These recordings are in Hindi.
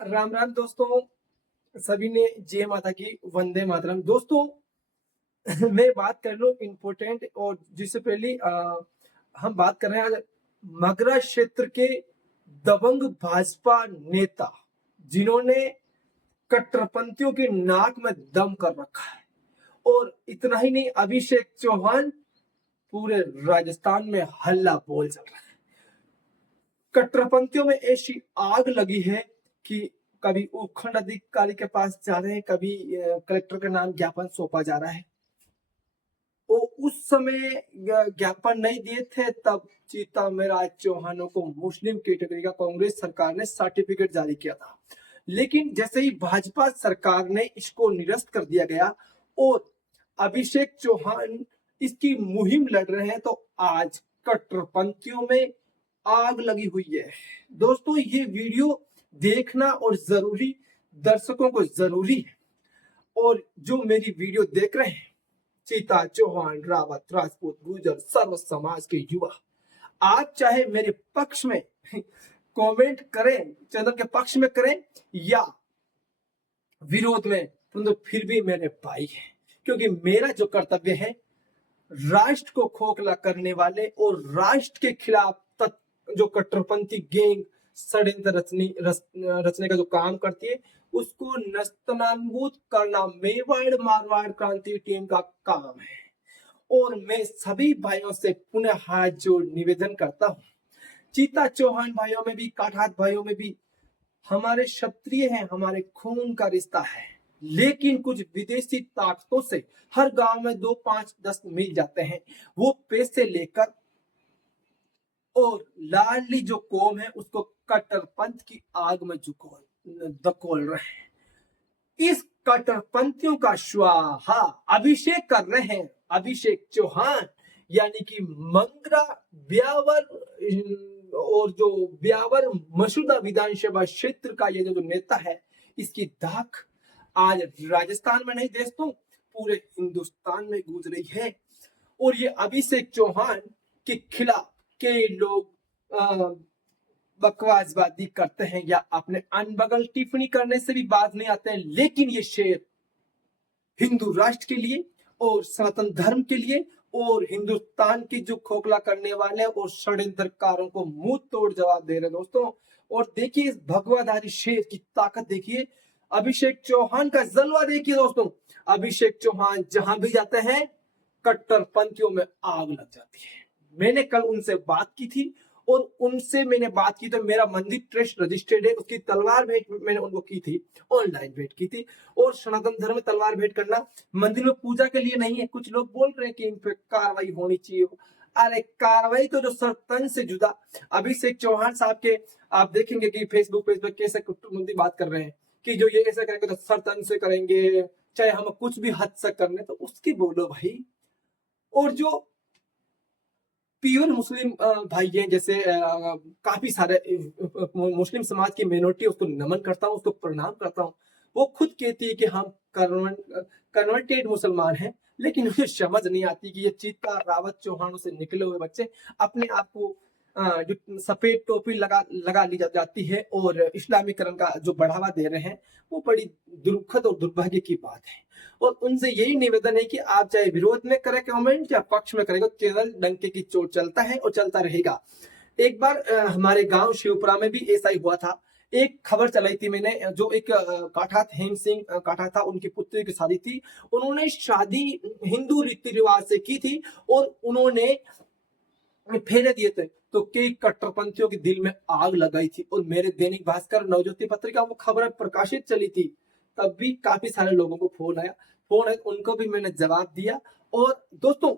राम राम दोस्तों। सभी ने जय माता की वंदे मातरम। दोस्तों मैं बात कर लूं इम्पोर्टेंट और जिससे पहले हम बात कर रहे हैं आज मगरा क्षेत्र के दबंग भाजपा नेता जिन्होंने कट्टरपंथियों की नाक में दम कर रखा है। और इतना ही नहीं, अभिषेक चौहान पूरे राजस्थान में हल्ला बोल चल रहा है। कट्टरपंथियों में ऐसी आग लगी है कि कभी उपखंड अधिकारी के पास जा रहे हैं, कभी कलेक्टर के नाम ज्ञापन सौंपा जा रहा है। वो उस समय ज्ञापन नहीं दिए थे तब चीता मेराज चौहानों को मुस्लिम कैटेगरी का कांग्रेस सरकार ने सर्टिफिकेट जारी किया था। लेकिन जैसे ही भाजपा सरकार ने इसको निरस्त कर दिया गया और अभिषेक चौहान इसकी मुहिम लड़ रहे हैं, तो आज कट्टरपंथियों में आग लगी हुई है। दोस्तों ये वीडियो देखना और जरूरी, दर्शकों को जरूरी है। और जो मेरी वीडियो देख रहे हैं, चीता, चौहान, रावत, राजपूत, गुर्जर, सर्व समाज के युवा, आप चाहे मेरे पक्ष में कमेंट करें, चैनल के पक्ष में करें या विरोध में, तो फिर भी मेरे भाई है। क्योंकि मेरा जो कर्तव्य है, राष्ट्र को खोखला करने वाले और राष्ट्र के खिलाफ जो कट्टरपंथी गैंग षड्यंत्र रचने का जो काम करती है, उसको नस्तनाबूद करना मेवाड़ मारवाड़ क्रांति टीम का काम है। और मैं सभी भाइयों से पुनः हाथ जोड़ निवेदन करता हूँ, चीता चौहान भाइयों में भी, काठात भाइयों में भी हमारे क्षत्रिय हैं, हमारे खून का रिश्ता है। लेकिन कुछ विदेशी ताकतों से हर गांव में 2, 5, 10 मिल जाते हैं। वो पैसे लेकर और लाडली जो कौम है उसको कट्टरपंथ की आग में धकोल रहे हैं। इस कट्टरपंथियों का स्वाहा अभिषेक कर रहे हैं अभिषेक चौहान, यानी कि मंगरा, ब्यावर और जो ब्यावर मसूदा विधानसभा क्षेत्र का ये जो नेता है, इसकी दाख आज राजस्थान में नहीं दोस्तों, पूरे हिंदुस्तान में गूंज रही है। और ये अभिषेक चौहान के खिलाफ के लोग बकवासबाजी करते हैं या अपने अनबगल टिप्पणी करने से भी बाज नहीं आते हैं, लेकिन ये शेर हिंदू राष्ट्र के लिए और सनातन धर्म के लिए और हिंदुस्तान की जो खोखला करने वाले और षड्यंत्रकारों को मुंह तोड़ जवाब दे रहे दोस्तों। और देखिए इस भगवाधारी शेर की ताकत, देखिए अभिषेक चौहान का जलवा देखिए दोस्तों। अभिषेक चौहान जहां भी जाते हैं, कट्टरपंथियों में आग लग जाती है। मैंने कल उनसे बात की थी और उनसे मैंने बात की तो मेरा मंदिर ट्रस्ट रजिस्टर्ड है, उसकी तलवार भेंट मैंने उनको की थी, ऑनलाइन भेंट की थी। और सनातन धर्म में तलवार भेंट करना मंदिर में पूजा के लिए नहीं है। कुछ लोग बोल रहे हैं कि इन पे कार्रवाई होनी चाहिए। अरे कार्रवाई तो जो सरतन से जुदा अभिषेक चौहान साहब के, आप देखेंगे कि फेसबुक पेज पर कैसे कुटुंबी बात कर रहे हैं कि जो ये ऐसा करेंगे तो सरतन से करेंगे, चाहे हम कुछ भी हद से करने, तो उसकी बोलो भाई। और जो प्योर मुस्लिम भाई हैं, जैसे काफी सारे मुस्लिम समाज की मिनोरिटी, उसको नमन करता हूँ, उसको प्रणाम करता हूँ। वो खुद कहती है कि हम कन्वर्टेड मुसलमान हैं, लेकिन मुझे समझ नहीं आती कि ये चीता रावत चौहानों से निकले हुए बच्चे अपने आप को जो सफेद टोपी लगा ली जाती है और इस्लामीकरण का जो बढ़ावा दे रहे हैं, वो बड़ी दुर्खद और दुर्भाग्य की बात है। और उनसे यही निवेदन है कि आप चाहे विरोध में करें कमेंट या पक्ष में करेंगे, चैनल डंके की चोट चलता है और चलता रहेगा। एक बार हमारे गांव शिवपुरा में भी ऐसा ही हुआ था। एक खबर चलाई थी मैंने, जो एक काठात हेम सिंह काठा था, उनकी पुत्री की शादी थी। उन्होंने शादी हिंदू रीति रिवाज से की थी और उन्होंने फेरे दिए थे, तो कई कट्टरपंथियों के दिल में आग लगाई थी। और मेरे दैनिक भास्कर, नवज्योति पत्रिका, वो खबर प्रकाशित चली थी, तब भी काफी सारे लोगों को फोन आया, उनको भी मैंने जवाब दिया। और दोस्तों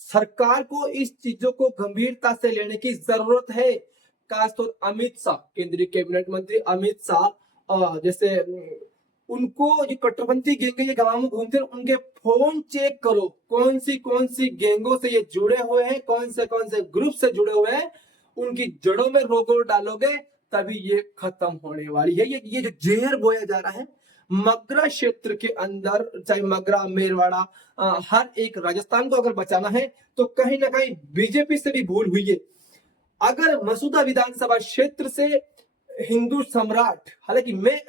सरकार को इस चीजों को गंभीरता से लेने की जरूरत है। खासतौर अमित शाह, केंद्रीय कैबिनेट मंत्री अमित शाह, जैसे उनको ये कट्टरपंथी गैंग ये गांव में घूमते हैं, उनके फोन चेक करो, कौन सी गैंगों से ये जुड़े हुए हैं, कौन से ग्रुप से जुड़े हुए हैं। उनकी जड़ों में रोगों डालोगे तभी ये खत्म होने वाली है। ये जो जहर बोया जा रहा है मगरा क्षेत्र के अंदर, चाहे मगरा, मेरवाड़ा, हर एक राजस्थान को अगर बचाना है तो कहीं ना कहीं बीजेपी से भी भूल हुई है। अगर मसूदा विधानसभा क्षेत्र से हिंदू सम्राट, हालांकि मैं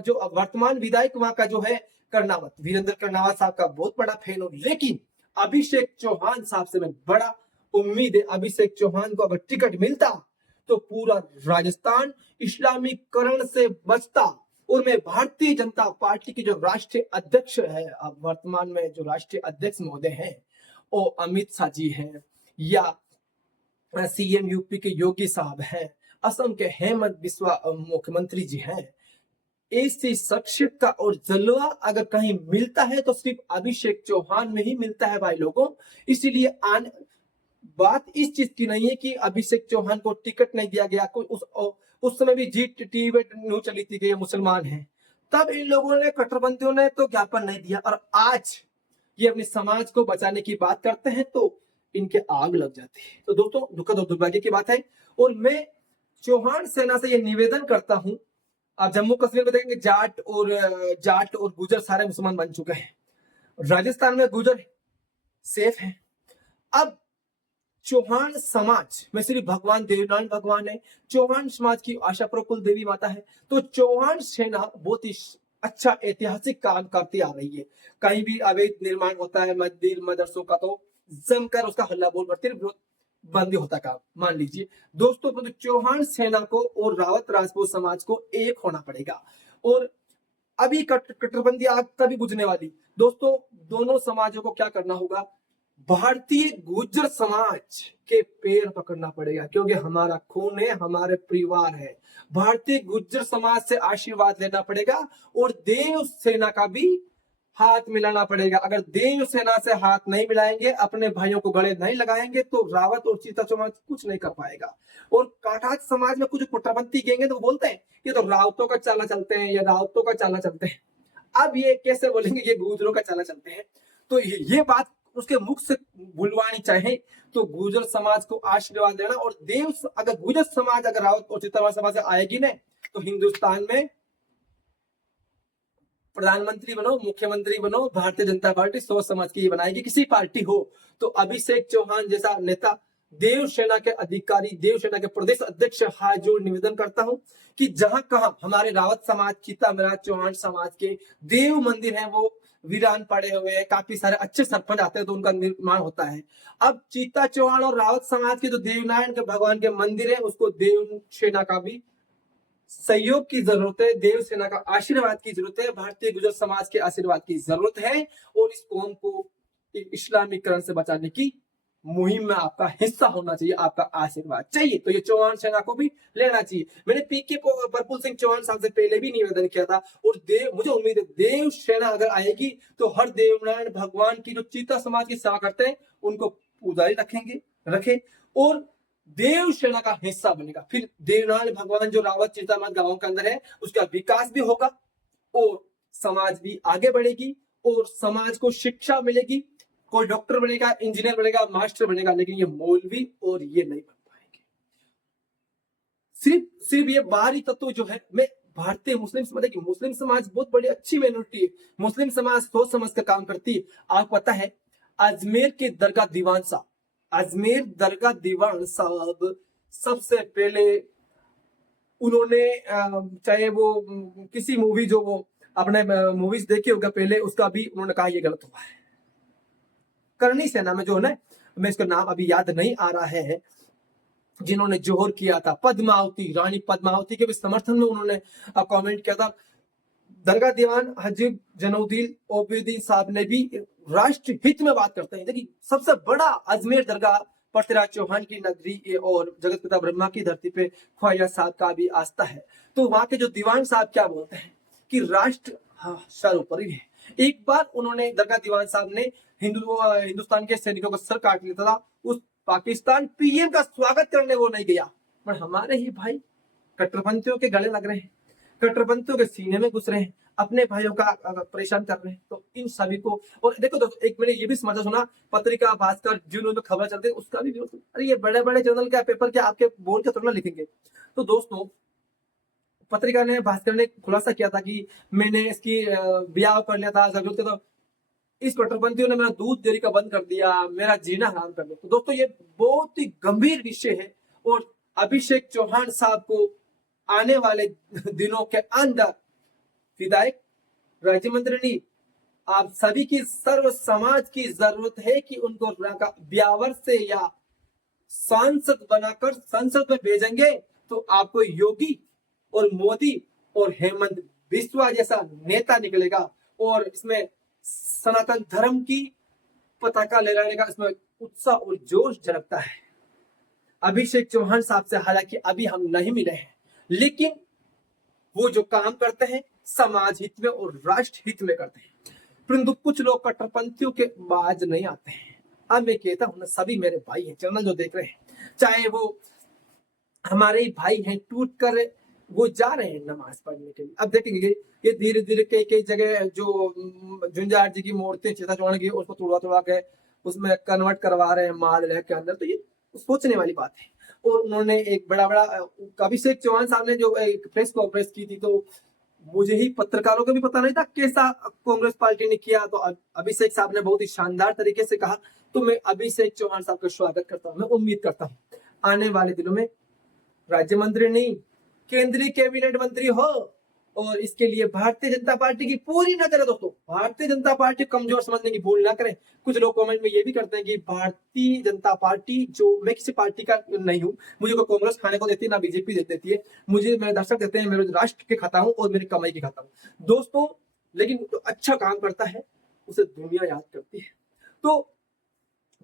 जो वर्तमान विधायक वहां का जो है कर्नावत, वीरेंद्र कर्नावत साहब का बहुत बड़ा फैन हूं, लेकिन अभिषेक चौहान साहब से मैं बड़ा उम्मीद है। अभिषेक चौहान को अगर टिकट मिलता तो पूरा राजस्थान इस्लामीकरण से बचता। और मैं भारतीय जनता पार्टी के जो राष्ट्रीय अध्यक्ष है, अब वर्तमान में जो राष्ट्रीय अध्यक्ष महोदय हैं वो अमित शाह जी हैं, या सीएम यूपी के योगी साहब हैं, असम के हेमंत बिस्वा मुख्यमंत्री जी हैं, ऐसी शख्सियत का और जलवा अगर कहीं मिलता है तो सिर्फ अभिषेक चौहान में ही मिलता है भाई लोगों। इसीलिए बात इस चीज की नहीं है कि अभिषेक चौहान को टिकट नहीं दिया गया, कोई उस समय भी जी टीवी न्यूज चली थी कि ये मुसलमान हैं, तब इन लोगों ने, कट्टरपंथियों ने तो ज्ञापन नहीं दिया, और आज ये अपने समाज को बचाने की बात करते हैं तो इनके आग लग जाती है। तो दोस्तों दुखद और दुर्भाग्य की बात है। और मैं चौहान सेना से ये निवेदन करता हूं, आप जम्मू कश्मीर में देखेंगे जाट और गुजर सारे मुसलमान बन चुके हैं, राजस्थान में गुजर सेफ है। अब चौहान समाज में सिर्फ भगवान देवनारायण भगवान है, चौहान समाज की आशा प्रकुल देवी माता है, तो चौहान सेना बहुत ही अच्छा ऐतिहासिक काम करती आ रही है। कहीं भी अवैध निर्माण होता है मंदिर मदरसों का तो जमकर उसका हल्ला बोल करते बंद होता काम, मान लीजिए दोस्तों। तो चौहान सेना को और रावत राजपूत समाज को एक होना पड़ेगा, और अभी कट्टरबंदी आग तभी बुझने वाली। दोस्तों दोनों समाजों को क्या करना होगा, भारतीय गुर्जर समाज के पैर पकड़ना पड़ेगा, क्योंकि हमारा खून है, हमारे परिवार है। भारतीय गुर्जर समाज से आशीर्वाद लेना पड़ेगा और देव सेना का भी हाथ मिलाना पड़ेगा। अगर देव सेना से हाथ नहीं मिलाएंगे, अपने भाइयों को गले नहीं लगाएंगे, तो रावत और चीता समाज कुछ नहीं कर पाएगा। और काठाज समाज में कुछ कट्टरपंथी गैंग तो बोलते हैं ये तो रावतों का चाला चलते हैं, या रावतों का चाला चलते हैं। अब ये कैसे बोलेंगे ये गुर्जरों का चाला चलते हैं, तो ये बात उसके मुख से बुलवानी चाहे तो गुर्जर समाज को आशीर्वाद देना। और देव अगर गुर्जर समाज अगर रावत और चित्तौड़ समाज से आएगी ना, तो हिंदुस्तान में प्रधानमंत्री बनो, मुख्यमंत्री बनो, भारतीय जनता पार्टी सोच समझ के ये बनाएगी, किसी पार्टी हो। तो अभिषेक चौहान जैसा नेता, देव सेना के अधिकारी, देव सेना के प्रदेश अध्यक्ष हाथ जोड़ निवेदन करता हूं कि जहां कहां हमारे रावत समाज, चीता मिराज चौहान समाज के देव मंदिर है वो वीरान पड़े हुए हैं, काफी सारे अच्छे सरपंच आते हैं तो उनका निर्माण होता है। अब चीता चौहान और रावत समाज के जो देवनारायण के भगवान के मंदिर है उसको देव सेना का भी सहयोग की जरूरत है, देव सेना का आशीर्वाद की जरूरत है, भारतीय गुर्जर समाज के आशीर्वाद की जरूरत है, और इस कौम को इस्लामीकरण से बचाने की मुहिम में आपका हिस्सा होना चाहिए, आपका आशीर्वाद चाहिए। तो ये चौहान सेना को भी लेना चाहिए। मैंने पीके प्रफुल्ल सिंह चौहान साहब से पहले भी निवेदन किया था, और मुझे उम्मीद है देव सेना अगर आएगी तो हर देवनारायण भगवान की जो चीता समाज की सेवा करते हैं उनको पुजारी रखे और देव सेना का हिस्सा बनेगा। फिर देवनारायण भगवान जो रावत चीतामत गांवों के अंदर है उसका विकास भी होगा, और समाज भी आगे बढ़ेगी, और समाज को शिक्षा मिलेगी। कोई डॉक्टर बनेगा, इंजीनियर बनेगा, मास्टर बनेगा, लेकिन ये मौलवी और ये नहीं बन पाएंगे। सिर्फ ये बाहरी तत्व जो है, मैं भारतीय मुस्लिम समाज, देखिए मुस्लिम समाज बहुत बड़ी अच्छी माइनॉरिटी है, मुस्लिम समाज सोच समझ कर काम करती है। आपको पता है अजमेर के दरगाह दीवान साहब, अजमेर दरगाह दीवान साहब सबसे पहले उन्होंने चाहे वो किसी मूवी जो वो अपने मूवीज देखे होगा पहले, उसका भी उन्होंने कहा ये गलत हुआ है। करनी सेना में जो है ना, मैं इसका नाम अभी याद नहीं आ रहा है, जिन्होंने जोहर किया था, पद्मावती, रानी पद्मावती के भी समर्थन में उन्होंने कमेंट किया था। दरगाह दीवान हजीब जनउद्दीन ओबीदी साहब ने भी राष्ट्र हित में बात करते हैं। देखिए सबसे बड़ा अजमेर दरगाह पृथ्वीराज चौहान की नगरी और जगत पिता ब्रह्मा की धरती पे ख्वाजा साहब का भी आस्था है। तो वहां के जो दीवान साहब क्या बोलते हैं कि राष्ट्र सर्वोपरि है। एक बार उन्होंने दरगाह दीवान साहब ने हिंदुस्तान के सैनिकों का सर काट लिया था, उस पाकिस्तान पीएम का स्वागत करने वो नहीं गया, पर हमारे ही भाई कट्टरपंथियों के गले लग रहे हैं, कट्टरपंथियों के सीने में घुस रहे हैं, अपने भाइयों का परेशान कर रहे हैं। तो इन सभी को, और देखो दोस्तों एक मैंने ये भी समाचार सुना, पत्रिका भास्कर जिन्होंने खबर चलती है उसका भी विरोध, अरे ये बड़े बड़े जर्नल का पेपर क्या आपके बोल के थोड़ा लिखेंगे। तो दोस्तों पत्रिका ने, भास्कर ने खुलासा किया था कि मैंने इसकी ब्याह कर लिया था, जरूरत तो इस कट्टरपंथियों ने मेरा दूध डेयरी का बंद कर दिया, मेरा जीना हराम कर दिया। तो दोस्तों ये बहुत ही गंभीर विषय है, और अभिषेक चौहान साहब को आने वाले दिनों के अंदर विधायक, राज्य मंत्री नहीं, आप सभी की, सर्व समाज की जरूरत है कि उनको ब्यावर से या सांसद बनाकर संसद में भेजेंगे तो आपको योगी और मोदी और हेमंत बिस्वा जैसा नेता निकलेगा और इसमें सनातन धर्म की पताका लहराने का इसमें उत्साह और जोश झलकता है। अभिषेक चौहान साहब से हालांकि अभी हम नहीं मिले हैं, लेकिन वो जो काम करते हैं समाज हित में और राष्ट्र हित में करते हैं, परंतु कुछ लोग कट्टरपंथियों के बाज नहीं आते हैं। अब मैं कहता हूं ना, सभी मेरे भाई हैं, चैनल जो देख रहे हैं, चाहे वो हमारे ही भाई हैं, टूट कर वो जा रहे हैं नमाज पढ़ने के लिए। अब देखेंगे ये धीरे धीरे कई कई जगह जो झुंझार जी की मूर्ति सीता चौहान की, उसको तोड़ा तोड़ा के उसमें कन्वर्ट करवा रहे हैं माल के अंदर। तो ये सोचने वाली बात है। और उन्होंने एक बड़ा बड़ा अभिषेक चौहान साहब ने जो एक प्रेस कॉन्फ्रेंस की थी, तो मुझे ही पत्रकारों को भी पता नहीं था कैसा कांग्रेस पार्टी ने किया। तो अभिषेक साहब ने बहुत ही शानदार तरीके से कहा। तो मैं अभिषेक चौहान साहब का स्वागत करता हूँ। मैं उम्मीद करता हूँ आने वाले दिनों में राज्य मंत्री नहीं, केंद्रीय कैबिनेट मंत्री हो। और इसके लिए भारतीय जनता पार्टी की पूरी नजर है दोस्तों। भारतीय जनता पार्टी कमजोर समझने की भूल ना करें। कुछ लोग कमेंट में ये भी करते हैं कि भारतीय जनता पार्टी, जो मैं किसी पार्टी का नहीं हूँ, मुझे कोई कांग्रेस खाने को देती है ना बीजेपी देती है, मुझे मेरे दर्शक देते हैं, मेरे राष्ट्र के खाता हूँ और मेरी कमाई की खाता हूँ दोस्तों। लेकिन जो अच्छा काम करता है उसे दुनिया याद करती है। तो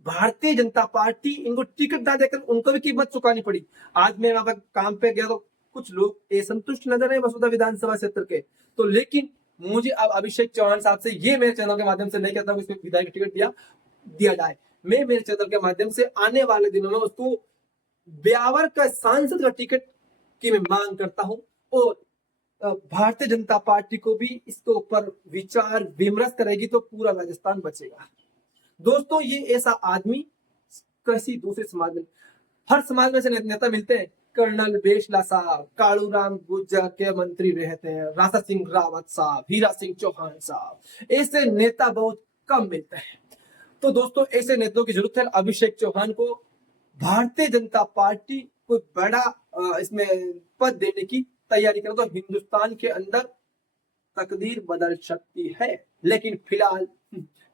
भारतीय जनता पार्टी, इनको टिकट ना देकर उनको भी कीमत चुकानी पड़ी। आज मैं वहां पर काम पे गया तो कुछ लोग असंतुष्ट नजर आए मसूदा विधानसभा क्षेत्र के। तो लेकिन मुझे अब अभिषेक चौहान साहब से ये मेरे चैनल के माध्यम से नहीं कहता हूँ इसको विधायक टिकट दिया जाए। मैं मेरे चैनल के माध्यम से आने वाले दिनों में उसको ब्यावर का सांसद का टिकट की मैं मांग करता हूं। और भारतीय जनता पार्टी को भी इसके ऊपर विचार विमर्श करेगी तो पूरा राजस्थान बचेगा दोस्तों। ये ऐसा आदमी किसी दूसरे समाज में, हर समाज में से नेता मिलते हैं। कर्नल बेशला साहब, कालूराम गुर्जर के मंत्री रहते हैं, राजा सिंह रावत साहब, हीरा सिंह चौहान साहब, ऐसे नेता बहुत कम मिलते हैं। तो दोस्तों ऐसे नेताओं की जरूरत है। अभिषेक चौहान को भारतीय जनता पार्टी कोई बड़ा इसमें पद देने की तैयारी करे तो हिंदुस्तान के अंदर तकदीर बदल सकती है। लेकिन फिलहाल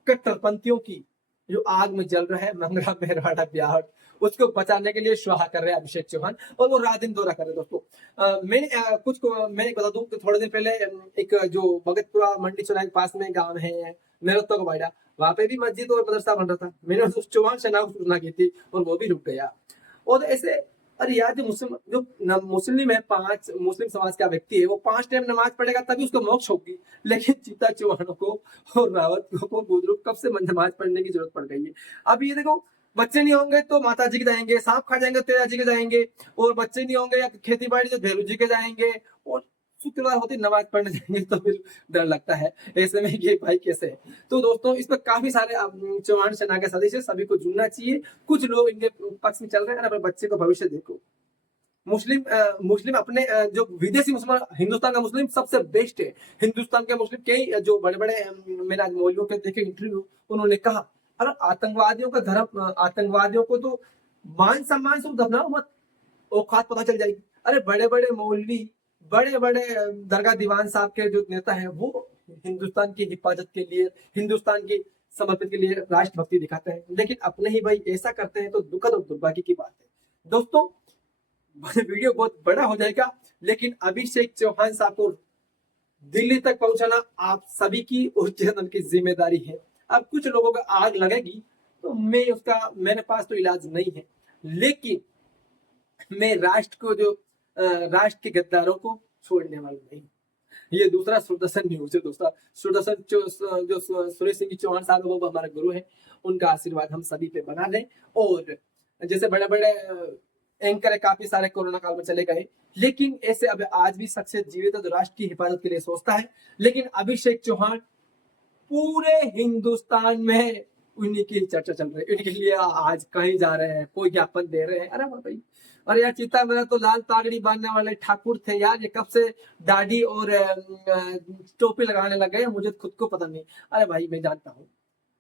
कट्टरपंथियों की जो आग में जल रहा है मंगरा मेरवाड़ा बिहार, उसको बचाने के लिए स्वाहा कर रहे हैं अभिषेक चौहान, और वो रात दिन दौरा कर रहे हैं दोस्तों। मैंने बता दूं कि थोड़े दिन पहले एक जो भगतपुरा मंडी चौराहे के पास में गांव है मेरत्तो का बाड़ा, वहां पे भी मस्जिद और मदरसा बन रहा था। मैंने उस चौहान से नाम सूचना की थी और वो भी रुक गया। और ऐसे अरे यार, जो मुस्लिम है, 5 मुस्लिम समाज का व्यक्ति है, वो 5 टाइम नमाज पढ़ेगा तभी उसको मोक्ष होगी। लेकिन चीता चौहानों को और रावत को बुजुर्ग कब से नमाज पढ़ने की जरूरत पड़ गई है। अब ये देखो, बच्चे नहीं होंगे तो माता जी के जाएंगे, सांप खा जाएंगे तेजा जी के जाएंगे, और बच्चे नहीं होंगे या खेती बाड़ी तो भेरू जी के जाएंगे, और शुक्रवार होती नमाज पढ़ने जाएंगे तो फिर डर लगता है। ऐसे में ये भाई कैसे है। तो दोस्तों इस पर काफी सारे चौहान सेना के सदस्य सभी को जुड़ना चाहिए। कुछ लोग इनके पक्ष में चल रहे हैं। अपने बच्चे का भविष्य देखो। मुस्लिम अपने जो विदेशी मुसलमान, हिंदुस्तान का मुस्लिम सबसे बेस्ट है। हिंदुस्तान के मुस्लिम कई जो बड़े बड़े मैंने आज मौलवियों के देखे इंटरव्यू, उन्होंने कहा अगर आतंकवादियों का धर्म, आतंकवादियों को तो मान सम्मान से दफनाओ मत, औकात पता चल जाएगी। अरे बड़े बड़े मौलवी, बड़े बड़े दरगाह दीवान साहब के जो नेता है, वो हिंदुस्तान की हिफाजत के लिए, हिंदुस्तान की समर्पित के लिए राष्ट्रभक्ति दिखाते हैं। लेकिन अपने ही भाई ऐसा करते हैं तो दुखद और दुर्भाग्य की बात है दोस्तों। वीडियो बहुत बड़ा हो जाएगा, लेकिन अभिषेक चौहान साहब को दिल्ली तक पहुंचाना आप सभी की और चैनल की जिम्मेदारी है। अब कुछ लोगों को आग लगेगी तो मेरे पास तो इलाज नहीं है, लेकिन मैं राष्ट्र के गद्दारों को छोड़ने वाला नहीं। ये दूसरा सुदर्शन न्यूज है दोस्तों। सुदर्शन जो सुरेश सिंह चौहान साहब वो हमारे गुरु हैं, उनका आशीर्वाद हम सभी पे बना लें। और जैसे बड़े बड़े एंकर है, काफी सारे कोरोना काल में चले गए, लेकिन ऐसे अब आज भी शख्सियत जीवित है जो राष्ट्र की हिफाजत के लिए सोचता है। लेकिन अभिषेक चौहान पूरे हिंदुस्तान में उन्हीं की चर्चा चल रही है। उनके लिए आज कहीं जा रहे हैं, कोई ज्ञापन दे रहे हैं। अरे भाई, अरे यार चीता मेरा तो लाल पागड़ी बांधने वाले ठाकुर थे यार, ये कब से दाढ़ी और टोपी लगाने लग गए, मुझे खुद को पता नहीं। अरे भाई मैं जानता हूँ।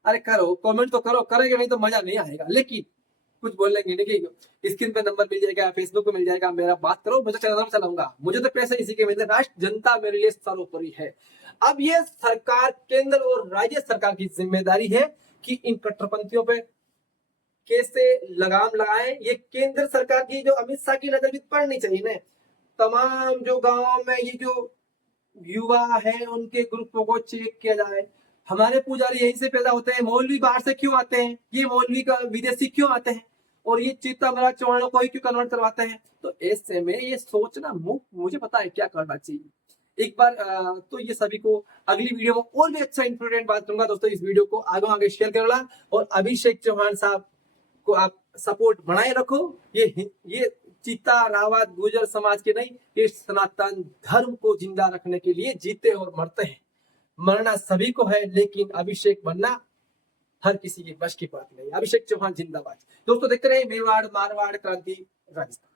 अरे करो, कमेंट तो करो, करेंगे नहीं तो मजा नहीं आएगा। लेकिन कुछ बोलेंगे नहीं कि स्क्रीन पे नंबर मिल जाएगा, फेसबुक पे मिल जाएगा, मेरा बात करो, मुझे चलाऊंगा, मुझे तो पैसे इसी के मिलते, राष्ट्र जनता मेरे लिए सर्वोपरि है। अब ये सरकार, केंद्र और राज्य सरकार की जिम्मेदारी है कि इन कट्टरपंथियों पे कैसे लगाम लगाएं। ये केंद्र सरकार की जो अमित शाह की नजर भी पड़नी चाहिए ना, तमाम जो गांव में ये जो युवा है उनके ग्रुपों को चेक किया जाए। हमारे पुजारी यहीं से पैदा होते हैं, मौलवी बाहर से क्यों आते हैं, ये मौलवी का विदेशी क्यों आते हैं, और ये चीता मरा चौड़ों को ही क्यों कन्वर्ट करवाते हैं। तो ऐसे में ये सोचना मुझे पता है क्या करना चाहिए। एक बार तो ये सभी को अगली वीडियो में और भी अच्छा इंपोर्टेंट बात करूंगा। दोस्तों इस वीडियो को आगे आगे शेयर करना, और अभिषेक चौहान साहब को आप सपोर्ट बनाए रखो। ये चीता रावत गुर्जर समाज के नहीं, ये सनातन धर्म को जिंदा रखने के लिए जीते और मरते हैं। मरना सभी को है, लेकिन अभिषेक बनना हर किसी की बस की बात नहीं। अभिषेक चौहान जिंदाबाद। दोस्तों देखते रहे मेवाड़ मारवाड़ क्रांति राजस्थान।